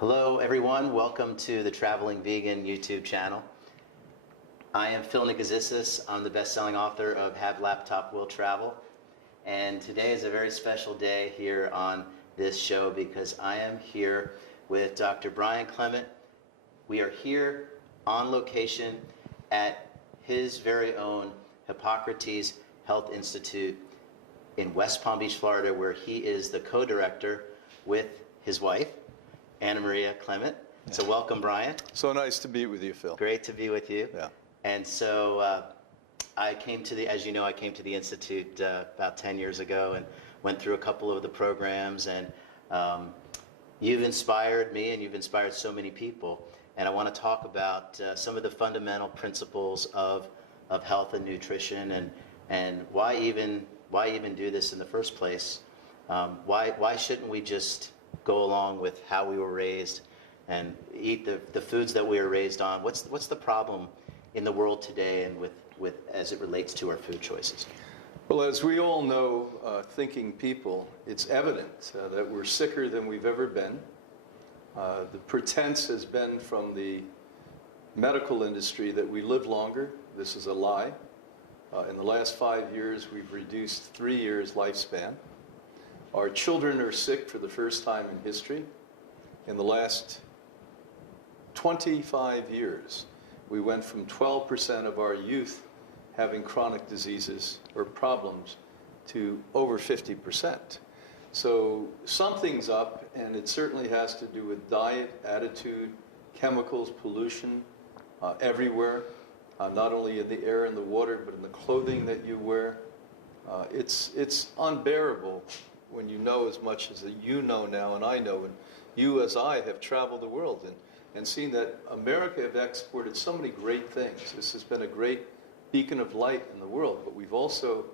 Hello everyone, welcome to the Traveling Vegan YouTube channel. I am Phil Nikozissis. I'm the best-selling author of Have Laptop Will Travel, and today is a very special day here on this show because I am here with Dr. Brian Clement. We are here on location at his very own Hippocrates Health Institute in West Palm Beach, Florida, where he is the co-director with his wife, Anna Maria Clement. So welcome, Brian. So nice to be with you, Phil. Great to be with you. Yeah. And so I came to as you know, I came to the Institute about 10 years ago and went through a couple of the programs, and you've inspired me and you've inspired so many people. And I want to talk about some of the fundamental principles of health and nutrition, and why even do this in the first place. Why shouldn't we just go along with how we were raised and eat the foods that we were raised on? What's the problem in the world today and with as it relates to our food choices? Well, as we all know, thinking people, it's evident that we're sicker than we've ever been. The pretense has been from the medical industry that we live longer. This is a lie. In the last 5 years, we've reduced 3 years lifespan. Our children are sick for the first time in history. In the last 25 years, we went from 12% of our youth having chronic diseases or problems to over 50%. So something's up, and it certainly has to do with diet, attitude, chemicals, pollution everywhere, not only in the air and the water, but in the clothing that you wear. It's unbearable when you know as much as you know now, and I know, and you as I have traveled the world and seen that America have exported so many great things. This has been a great beacon of light in the world, but we've also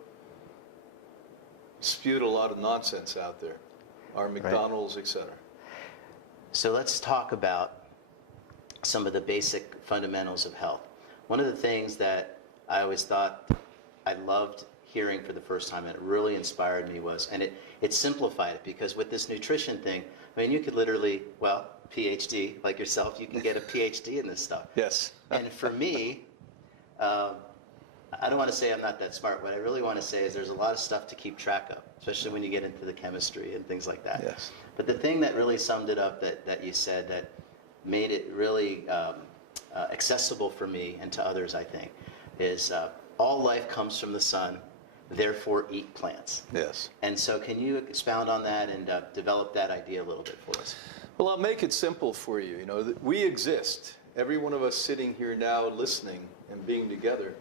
spewed a lot of nonsense out there, our McDonald's, etc. So let's talk about some of the basic fundamentals of health. One of the things that I always thought I loved hearing for the first time, and it really inspired me, was, and it simplified it, because with this nutrition thing, I mean, you could literally, well, PhD, like yourself, you can get a PhD in this stuff. Yes. And for me, I don't want to say I'm not that smart. What I really want to say is there's a lot of stuff to keep track of, especially when you get into the chemistry and things like that. Yes. But the thing that really summed it up that you said that made it really accessible for me and to others, I think, is all life comes from the sun, therefore eat plants. Yes. And so can you expound on that and develop that idea a little bit for us? Well, I'll make it simple for you. You know, we exist. Every one of us sitting here now listening and being together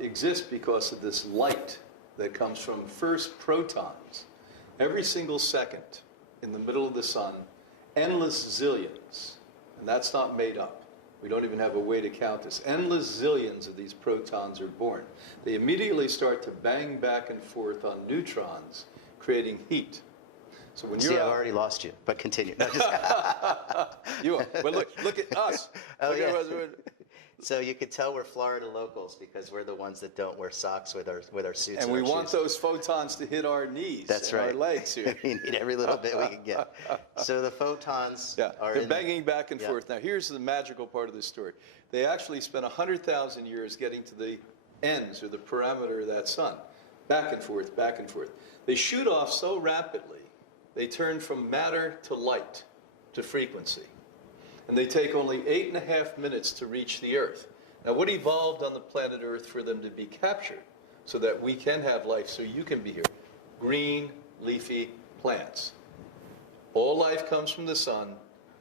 exists because of this light that comes from first protons. Every single second in the middle of the sun, endless zillions, and that's not made up. We don't even have a way to count this. Endless zillions of these protons are born. They immediately start to bang back and forth on neutrons, creating heat. So when See, I've already lost you, but continue. No, just you are. Well, look at us. Oh, look yeah. at us. So you could tell we're Florida locals because we're the ones that don't wear socks with our suits. And we want those photons to hit our knees. That's and right. Our legs here. We need every little bit we can get. So the photons are they're banging back and yeah. forth. Now here's the magical part of the story. They actually spent 100,000 years getting to the ends or the parameter of that sun. Back and forth, back and forth. They shoot off so rapidly, they turn from matter to light, to frequency. And they take only 8.5 minutes to reach the Earth. Now, what evolved on the planet Earth for them to be captured so that we can have life, so you can be here? Green, leafy plants. All life comes from the sun.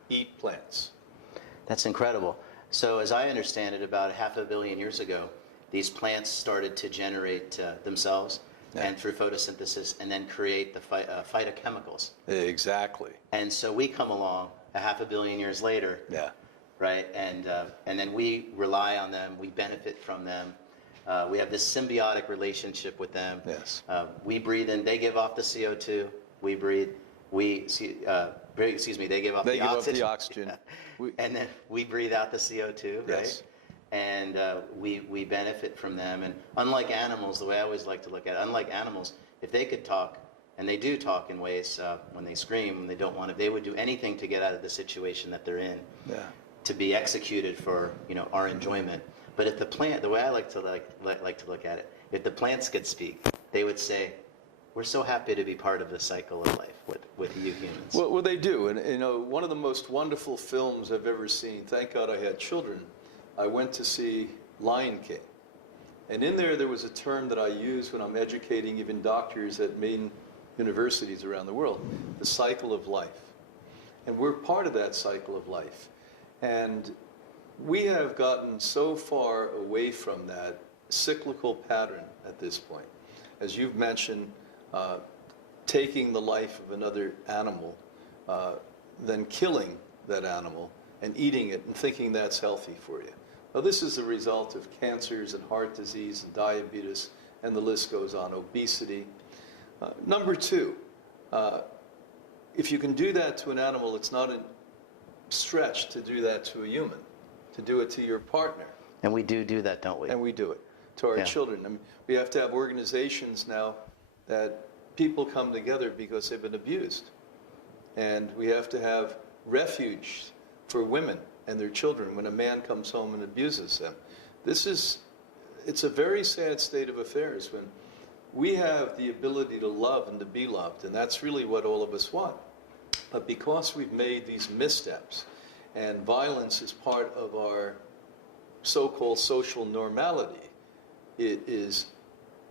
Eat plants. That's incredible. So as I understand it, about 500 million years ago, these plants started to generate themselves and through photosynthesis, and then create the phytochemicals. Exactly. And so we come along 500 million years later, right? And then we rely on them. We benefit from them. We have this symbiotic relationship with them. Yes. We breathe in. They give off the CO2. We breathe. They give off the oxygen. And then we breathe out the CO2, right? Yes. And we benefit from them. And unlike animals, the way I always like to look at it, unlike animals, if they could talk, and they do talk in ways when they scream, when they don't want to. They would do anything to get out of the situation that they're in, Yeah. to be executed for our enjoyment. But if the plant, the way I like to look at it, if the plants could speak, they would say, "We're so happy to be part of the cycle of life with you humans." Well, they do. And, one of the most wonderful films I've ever seen, thank God I had children, I went to see Lion King. And in there was a term that I use when I'm educating even doctors at main universities around the world, the cycle of life. And we're part of that cycle of life. And we have gotten so far away from that cyclical pattern at this point. As you've mentioned, taking the life of another animal, then killing that animal and eating it and thinking that's healthy for you. Now, this is the result of cancers and heart disease and diabetes, and the list goes on, obesity. Number two, if you can do that to an animal, it's not a stretch to do that to a human, to do it to your partner. And we do that, don't we? And we do it to our Yeah. children. I mean, we have to have organizations now that people come together because they've been abused. And we have to have refuge for women and their children when a man comes home and abuses them. It's a very sad state of affairs when we have the ability to love and to be loved, and that's really what all of us want. But because we've made these missteps, and violence is part of our so-called social normality, it is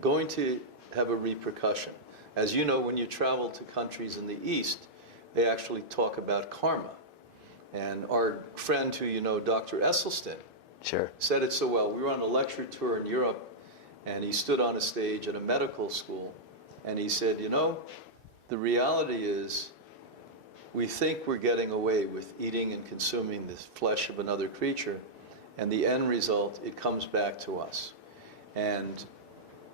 going to have a repercussion. As you know, when you travel to countries in the East, they actually talk about karma. And our friend who you know, Dr. Esselstyn, Sure. said it so well. We were on a lecture tour in Europe, and he stood on a stage at a medical school, and he said, the reality is we think we're getting away with eating and consuming the flesh of another creature, and the end result, it comes back to us. And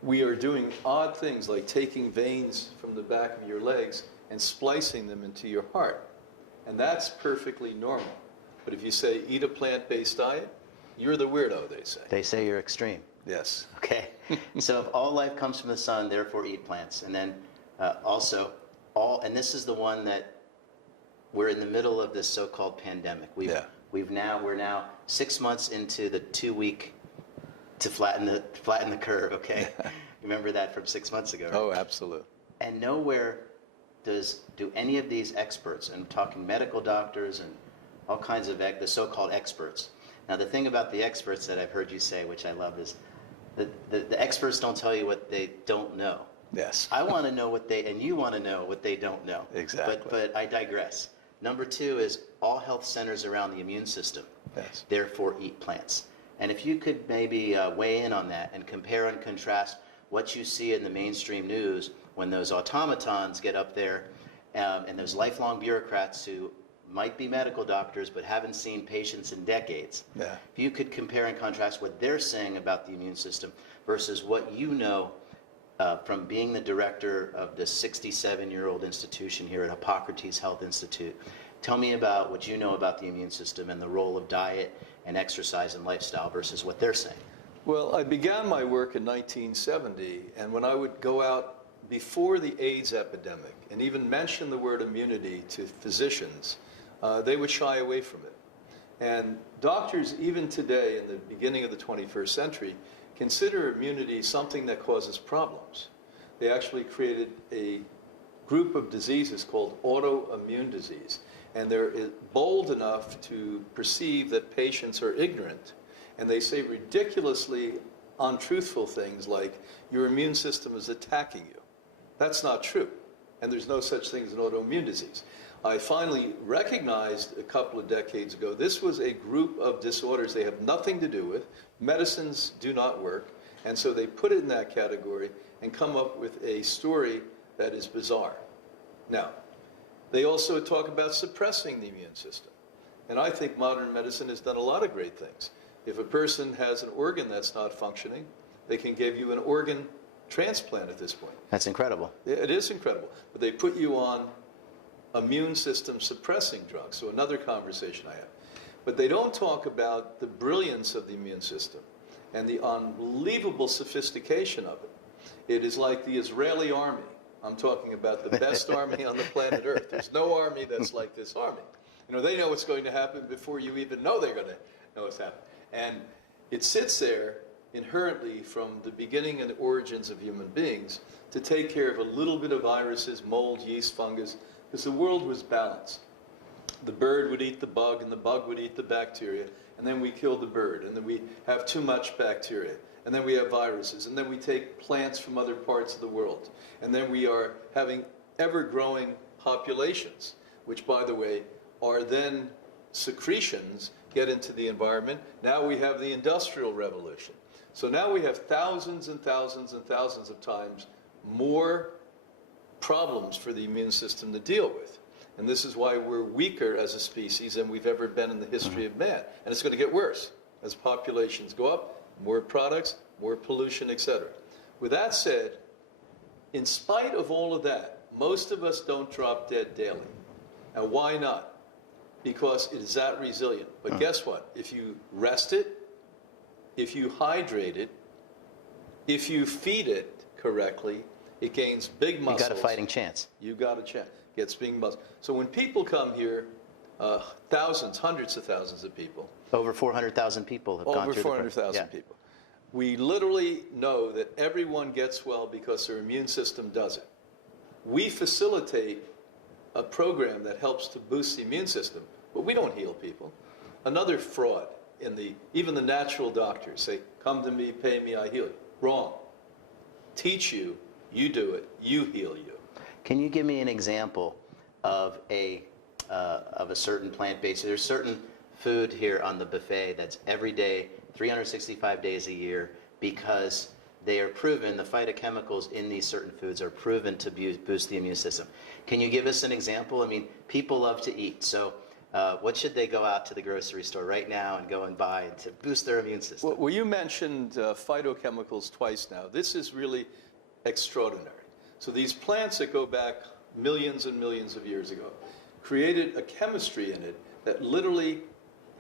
we are doing odd things like taking veins from the back of your legs and splicing them into your heart. And that's perfectly normal. But if you say, eat a plant-based diet, you're the weirdo, they say. They say you're extreme. Yes. Okay. So if all life comes from the sun, therefore eat plants. And then and this is the one that we're in the middle of this so-called pandemic. We're now 6 months into the 2-week to flatten the curve, okay? Remember that from 6 months ago, right? Oh, absolutely. And nowhere do any of these experts, and I'm talking medical doctors and all kinds of the so-called experts. Now, the thing about the experts that I've heard you say, which I love, is the experts don't tell you what they don't know. Yes. I want to know and you want to know what they don't know. Exactly. But I digress. Number two is all health centers around the immune system. Yes. Therefore, eat plants. And if you could maybe weigh in on that and compare and contrast what you see in the mainstream news when those automatons get up there and those lifelong bureaucrats who might be medical doctors but haven't seen patients in decades. Yeah. If you could compare and contrast what they're saying about the immune system versus what you know from being the director of this 67-year-old institution here at Hippocrates Health Institute. Tell me about what you know about the immune system and the role of diet and exercise and lifestyle versus what they're saying. Well, I began my work in 1970, and when I would go out before the AIDS epidemic and even mention the word immunity to physicians, they would shy away from it. And doctors, even today, in the beginning of the 21st century, consider immunity something that causes problems. They actually created a group of diseases called autoimmune disease. And they're bold enough to perceive that patients are ignorant. And they say ridiculously untruthful things like, your immune system is attacking you. That's not true. And there's no such thing as an autoimmune disease. I finally recognized a couple of decades ago, this was a group of disorders they have nothing to do with. Medicines do not work. And so they put it in that category and come up with a story that is bizarre. Now, they also talk about suppressing the immune system. And I think modern medicine has done a lot of great things. If a person has an organ that's not functioning, they can give you an organ transplant at this point. That's incredible. It is incredible. But they put you on immune system suppressing drugs, so another conversation I have. But they don't talk about the brilliance of the immune system and the unbelievable sophistication of it. It is like the Israeli army I'm talking about the best army on the planet Earth. There's no army that's like this army. You know, they know what's going to happen before you even know they're going to know what's happening. And it sits there inherently from the beginning and origins of human beings to take care of a little bit of viruses, mold, yeast, fungus, because the world was balanced. The bird would eat the bug, and the bug would eat the bacteria, and then we kill the bird, and then we have too much bacteria, and then we have viruses, and then we take plants from other parts of the world, and then we are having ever-growing populations, which, by the way, are then secretions get into the environment. Now we have the Industrial Revolution. So now we have thousands and thousands and thousands of times more problems for the immune system to deal with. And this is why we're weaker as a species than we've ever been in the history of man. And it's going to get worse as populations go up, more products, more pollution, etc. With that said, in spite of all of that, most of us don't drop dead daily. And why not? Because it is that resilient. But guess what? If you rest it, if you hydrate it, if you feed it correctly, it gains big muscles. You got a fighting chance. You got a chance. Gets big muscles. So when people come here, thousands, hundreds of thousands of people. Over 400,000 people have gone Over through 400,000 people. We literally know that everyone gets well because their immune system does it. We facilitate a program that helps to boost the immune system, but we don't heal people. Another fraud in even the natural doctors say, come to me, pay me, I heal you. Wrong. Teach you, you do it, you heal you. Can you give me an example of a certain plant-based? There's certain food here on the buffet that's every day, 365 days a year, because they are proven, the phytochemicals in these certain foods are proven to boost the immune system. Can you give us an example? I mean, people love to eat, so what should they go out to the grocery store right now and go and buy to boost their immune system? Well, you mentioned phytochemicals twice now. This is really extraordinary. So these plants that go back millions and millions of years ago created a chemistry in it that literally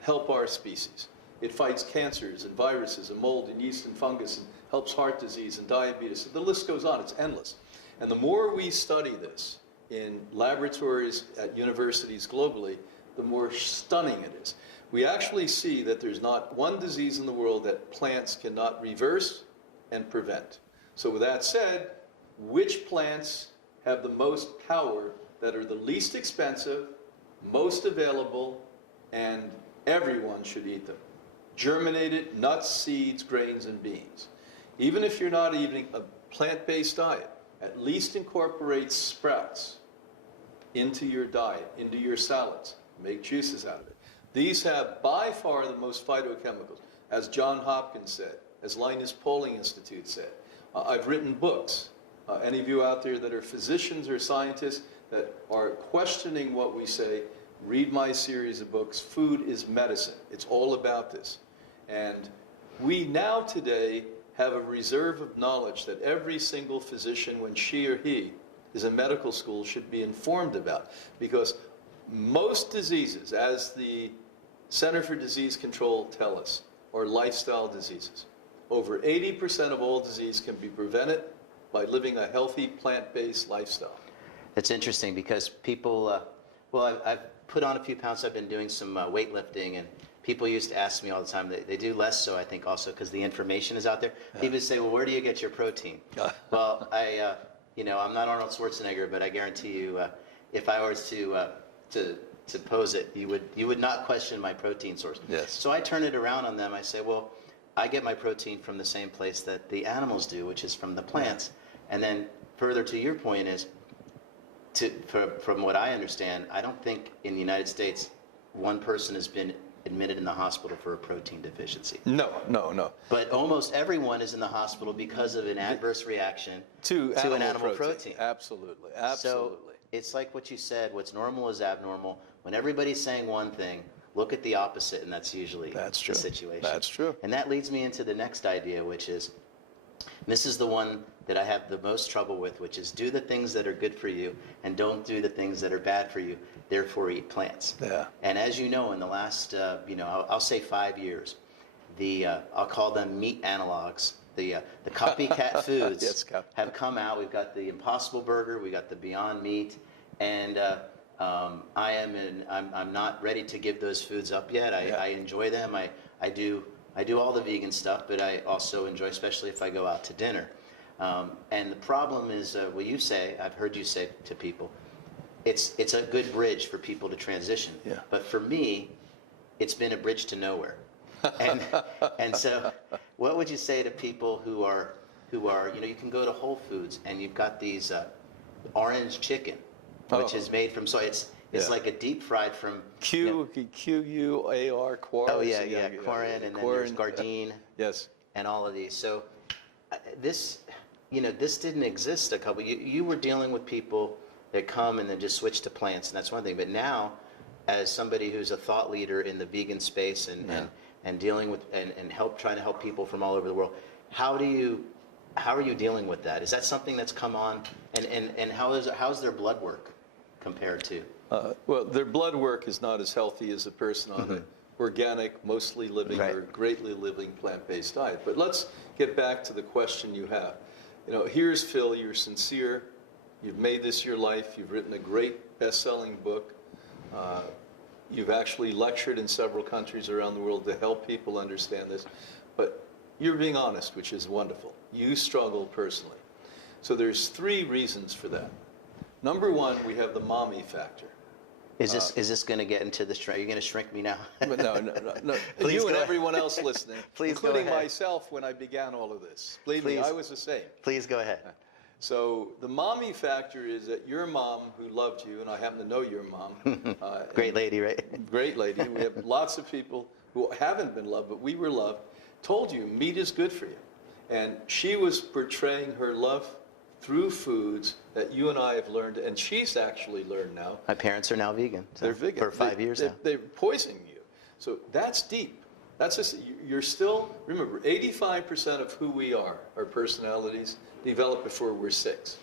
help our species. It fights cancers and viruses and mold and yeast and fungus and helps heart disease and diabetes. The list goes on. It's endless. And the more we study this in laboratories at universities globally, the more stunning it is. We actually see that there's not one disease in the world that plants cannot reverse and prevent. So with that said, which plants have the most power that are the least expensive, most available, and everyone should eat them? Germinated nuts, seeds, grains, and beans. Even if you're not eating a plant-based diet, at least incorporate sprouts into your diet, into your salads. Make juices out of it. These have by far the most phytochemicals, as John Hopkins said, as Linus Pauling Institute said. I've written books. Any of you out there that are physicians or scientists that are questioning what we say, read my series of books, Food is Medicine. It's all about this. And we now today have a reserve of knowledge that every single physician, when she or he is in medical school, should be informed about. Because most diseases, as the Center for Disease Control tell us, are lifestyle diseases. Over 80% of all disease can be prevented by living a healthy plant-based lifestyle. It's interesting because people, I've put on a few pounds. I've been doing some weightlifting, and people used to ask me all the time. They do less so, I think, also because the information is out there. Yeah. People say, well, where do you get your protein? Well, I'm not Arnold Schwarzenegger, but I guarantee you, if I was to pose it, you would not question my protein source. Yes. So I turn it around on them. I say, well, I get my protein from the same place that the animals do, which is from the plants. And then further to your point is, from what I understand, I don't think in the United States one person has been admitted in the hospital for a protein deficiency. No. But almost everyone is in the hospital because of an adverse reaction to an animal protein. Absolutely. So it's like what you said, what's normal is abnormal. When everybody's saying one thing, look at the opposite, and that's usually the situation. That's true. And that leads me into the next idea, which is, this is the one that I have the most trouble with, which is do the things that are good for you and don't do the things that are bad for you, therefore eat plants. Yeah. And as you know, in the last, I'll say 5 years, I'll call them meat analogs the copycat foods Yes, have come out. We've got the Impossible Burger, we got the Beyond Meat, and I'm not ready to give those foods up yet. I enjoy them. I do all the vegan stuff, but I also enjoy, especially if I go out to dinner. And the problem is, what you say, I've heard you say to people, it's a good bridge for people to transition. Yeah. But for me, it's been a bridge to nowhere. And so, what would you say to people who are you can go to Whole Foods and you've got these orange chicken, which is made from soy. It's like a deep fried from Quar. Oh yeah, Quorin, and then there's Gardein. Yes. And all of these. So this didn't exist a couple. You were dealing with people that come and then just switch to plants, and that's one thing. But now, as somebody who's a thought leader in the vegan space and dealing with and trying to help people from all over the world, how are you dealing with that? Is that something that's come on, and how's their blood work compared to? Well, their blood work is not as healthy as a person on an organic, mostly living or greatly living plant-based diet. But let's get back to the question you have. Here's Phil, you're sincere, you've made this your life, you've written a great best-selling book, you've actually lectured in several countries around the world to help people understand this, but you're being honest, which is wonderful. You struggle personally. So there's 3 reasons for that. Number 1, we have the mommy factor. Is this going to get into the shrink? Are you going to shrink me now? No. You and everyone else listening, Please including go ahead. myself when I began all of this. Believe me, I was the same. Please go ahead. So the mommy factor is that your mom, who loved you, and I happen to know your mom. Great lady, right? Great lady. We have lots of people who haven't been loved, but we were loved, told you meat is good for you. And she was portraying her love through foods that you and I have learned, and she's actually learned now. My parents are now vegan. So They're vegan. For 5 years now. They're poisoning you. So that's deep. That's just, you're still, remember, 85% of who we are, our personalities, develop before we're 6.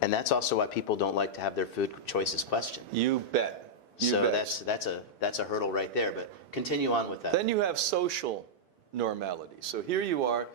And that's also why people don't like to have their food choices questioned. You bet. That's a hurdle right there. But continue on with that. Then you have social normality. So here you are.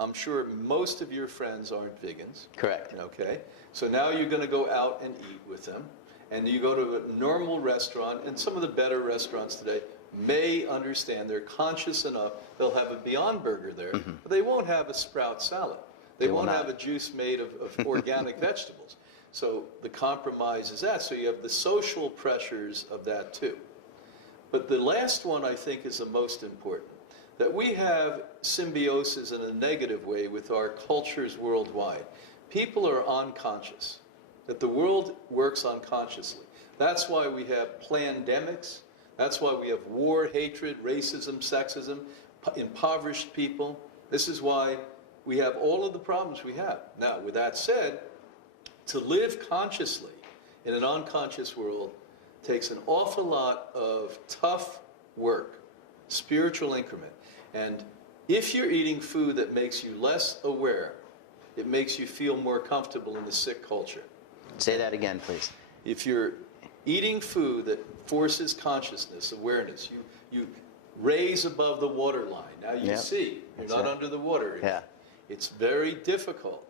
I'm sure most of your friends aren't vegans. Correct. Okay. So now you're going to go out and eat with them. And you go to a normal restaurant, and some of the better restaurants today may understand, they're conscious enough, they'll have a Beyond Burger there, but they won't have a sprout salad. They won't have a juice made of organic vegetables. So the compromise is that. So you have the social pressures of that too. But the last one I think is the most important, that we have symbiosis in a negative way with our cultures worldwide. People are unconscious, that the world works unconsciously. That's why we have pandemics. That's why we have war, hatred, racism, sexism, impoverished people. This is why we have all of the problems we have. Now, with that said, to live consciously in an unconscious world takes an awful lot of tough work, spiritual increment. And if you're eating food that makes you less aware, it makes you feel more comfortable in the sick culture. Say that again, please. If you're eating food that forces consciousness, awareness, you raise above the waterline. Now you see, you're not under the water. Yeah. It's very difficult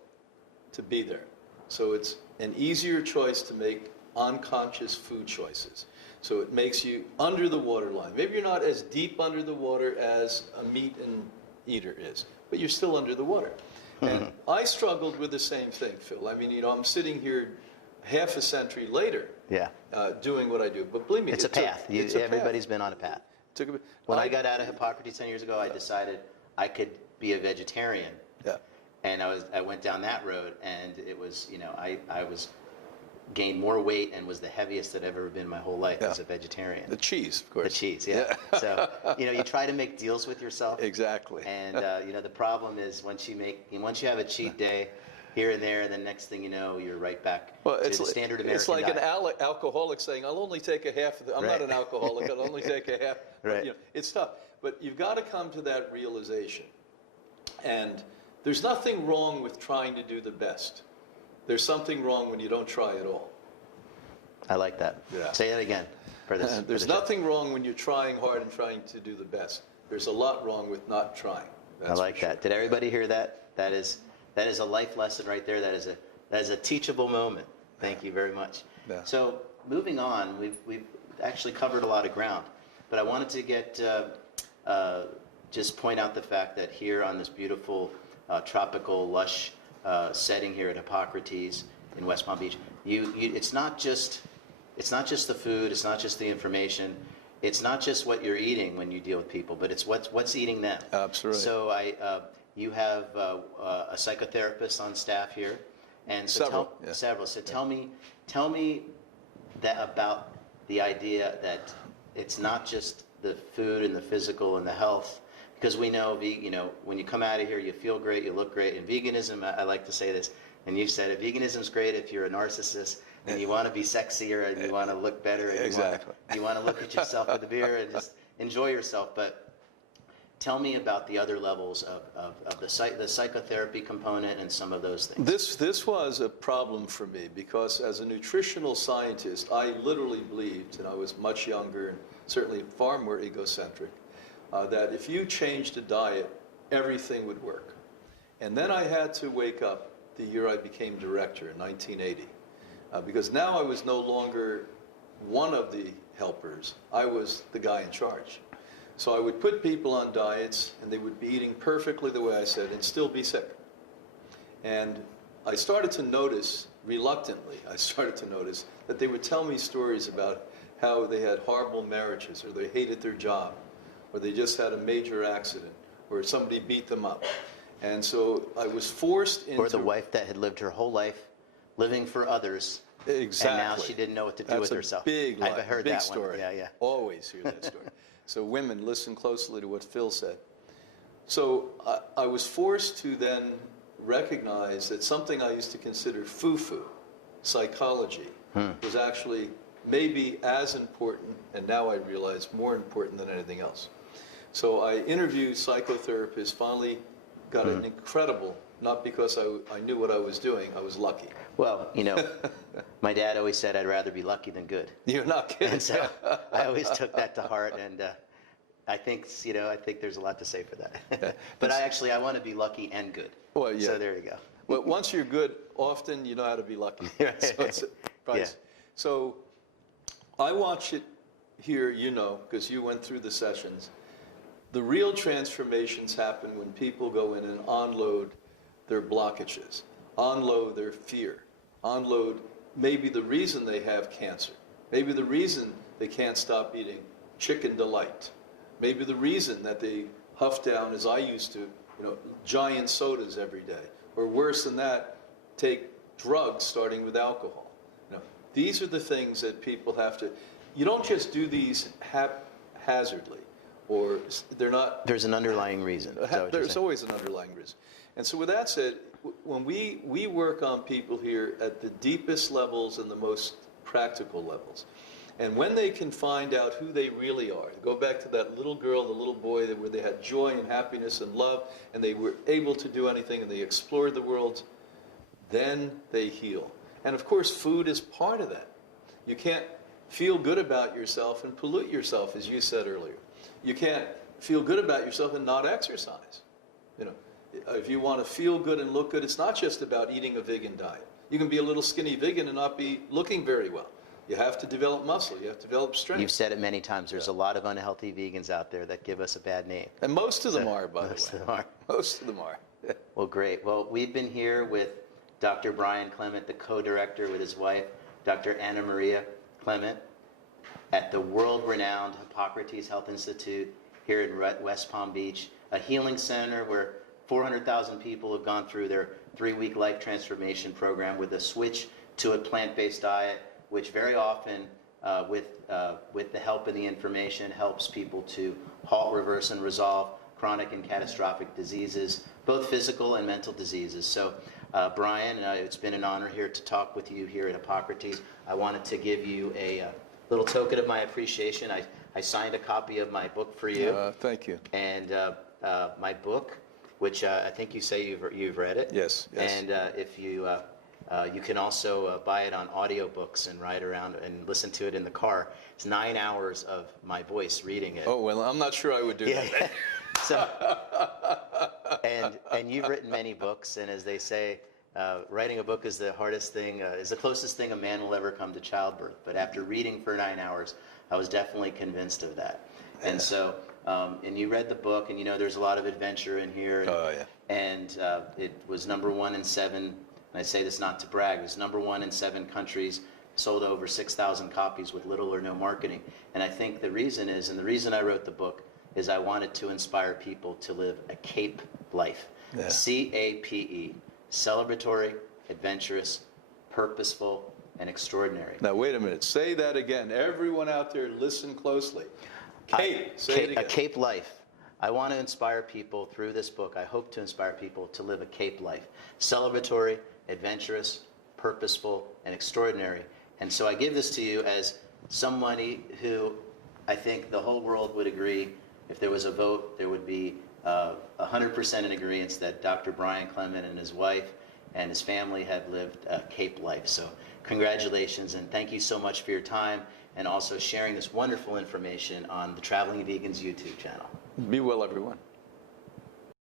to be there. So it's an easier choice to make unconscious food choices. So it makes you under the waterline. Maybe you're not as deep under the water as a meat and eater is, but you're still under the water. And I struggled with the same thing, Phil. I mean, I'm sitting here half a century later doing what I do. But believe me, it's a path. Everybody's been on a path. When I got out of Hippocrates 10 years ago, I decided I could be a vegetarian. Yeah. And I went down that road, and it was, I was gained more weight and was the heaviest I'd ever been my whole life as a vegetarian. The cheese, of course. The cheese, yeah. So, you try to make deals with yourself. Exactly. And, the problem is once you have a cheat day here and there, the next thing you know, you're right back to the standard American It's like diet. an alcoholic saying, I'll only take a half of I'm not an alcoholic, I'll only take a half. Right. But, it's tough. But you've got to come to that realization. And there's nothing wrong with trying to do the best. There's something wrong when you don't try at all. I like that. Yeah. Say that again. There's nothing wrong when you're trying hard and trying to do the best. There's a lot wrong with not trying. I like that. Did everybody hear that? That is a life lesson right there. That is a teachable moment. Thank you very much. Yeah. So moving on, we've actually covered a lot of ground, but I wanted to get just point out the fact that here on this beautiful tropical lush setting here at Hippocrates in West Palm Beach, it's not just the food, it's not just the information, it's not just what you're eating when you deal with people, but it's what's eating them. Absolutely. So you have a psychotherapist on staff here, and so several. So tell me that about the idea that it's not just the food and the physical and the health, because we know, when you come out of here, you feel great, you look great. And veganism, I like to say this, and you said it, veganism's great if you're a narcissist and you want to be sexier and you want to look better and you want to look at yourself with a beer and just enjoy yourself. But tell me about the other levels of the psychotherapy component and some of those things. This was a problem for me because as a nutritional scientist, I literally believed, and I was much younger and certainly far more egocentric, that if you changed a diet, everything would work. And then I had to wake up the year I became director in 1980, because now I was no longer one of the helpers. I was the guy in charge. So I would put people on diets, and they would be eating perfectly the way I said, and still be sick. And I started to notice, reluctantly, that they would tell me stories about how they had horrible marriages, or they hated their job, or they just had a major accident, or somebody beat them up. And so I was forced into... Or the wife that had lived her whole life living for others. Exactly. And now she didn't know what to do with herself. That's a big lie. I've heard big that story. one. Yeah. Always hear that story. So women, listen closely to what Phil said. So I was forced to then recognize that something I used to consider foo-foo, psychology, was actually maybe as important, and now I realize more important than anything else. So I interviewed psychotherapists, finally got an incredible, not because I knew what I was doing, I was lucky. Well, my dad always said I'd rather be lucky than good. You're not kidding. And so I always took that to heart, and I think there's a lot to say for that. But I want to be lucky and good. Well, yeah. So there you go. But once you're good, often you know how to be lucky. So it's a price. Yeah. So I watch it here, because you went through the sessions. The real transformations happen when people go in and unload their blockages, unload their fear, unload maybe the reason they have cancer, maybe the reason they can't stop eating chicken delight, maybe the reason that they huff down, as I used to, giant sodas every day, or worse than that, take drugs starting with alcohol. These are the things that people have to, you don't just do these haphazardly, or they're not... There's an underlying reason. There's always an underlying reason. And so with that said, when we work on people here at the deepest levels and the most practical levels, and when they can find out who they really are, go back to that little girl, the little boy, where they had joy and happiness and love, and they were able to do anything, and they explored the world, then they heal. And of course, food is part of that. You can't feel good about yourself and pollute yourself, as you said earlier. You can't feel good about yourself and not exercise. If you want to feel good and look good, it's not just about eating a vegan diet. You can be a little skinny vegan and not be looking very well. You have to develop muscle. You have to develop strength. You've said it many times. There's a lot of unhealthy vegans out there that give us a bad name. And most of them are, by the way. Most of them are. Most of them are. Well, great. Well, we've been here with Dr. Brian Clement, the co-director with his wife, Dr. Anna Maria Clement, at the world-renowned Hippocrates Health Institute here in West Palm Beach, a healing center where 400,000 people have gone through their 3-week life transformation program with a switch to a plant-based diet, which very often, with the help and the information, helps people to halt, reverse, and resolve chronic and catastrophic diseases, both physical and mental diseases. So, Brian, it's been an honor here to talk with you here at Hippocrates. I wanted to give you a little token of my appreciation. I signed a copy of my book for you. Thank you. And my book, which I think you say you've read it. Yes. And if you you can also buy it on audiobooks and ride around and listen to it in the car. It's 9 hours of my voice reading it. Oh, well, I'm not sure I would do that. So And you've written many books, and as they say, writing a book is the hardest thing, is the closest thing a man will ever come to childbirth. But after reading for 9 hours, I was definitely convinced of that. And so, and you read the book, and you know there's a lot of adventure in here. And, Oh, yeah. And it was #1 in 7, and I say this not to brag, it was #1 in 7 countries, sold over 6,000 copies with little or no marketing. And I think the reason is, and the reason I wrote the book, is I wanted to inspire people to live a CAPE life. Yeah. CAPE, celebratory, adventurous, purposeful, and extraordinary. Now, wait a minute. Say that again. Everyone out there, listen closely. Cape. Say it again. A CAPE life. I want to inspire people through this book. I hope to inspire people to live a CAPE life. Celebratory, adventurous, purposeful, and extraordinary. And so I give this to you as somebody who I think the whole world would agree, if there was a vote, there would be 100% in agreement that Dr. Brian Clement and his wife and his family had lived a CAPE life. So congratulations, and thank you so much for your time and also sharing this wonderful information on the Traveling Vegans YouTube channel. Be well, everyone.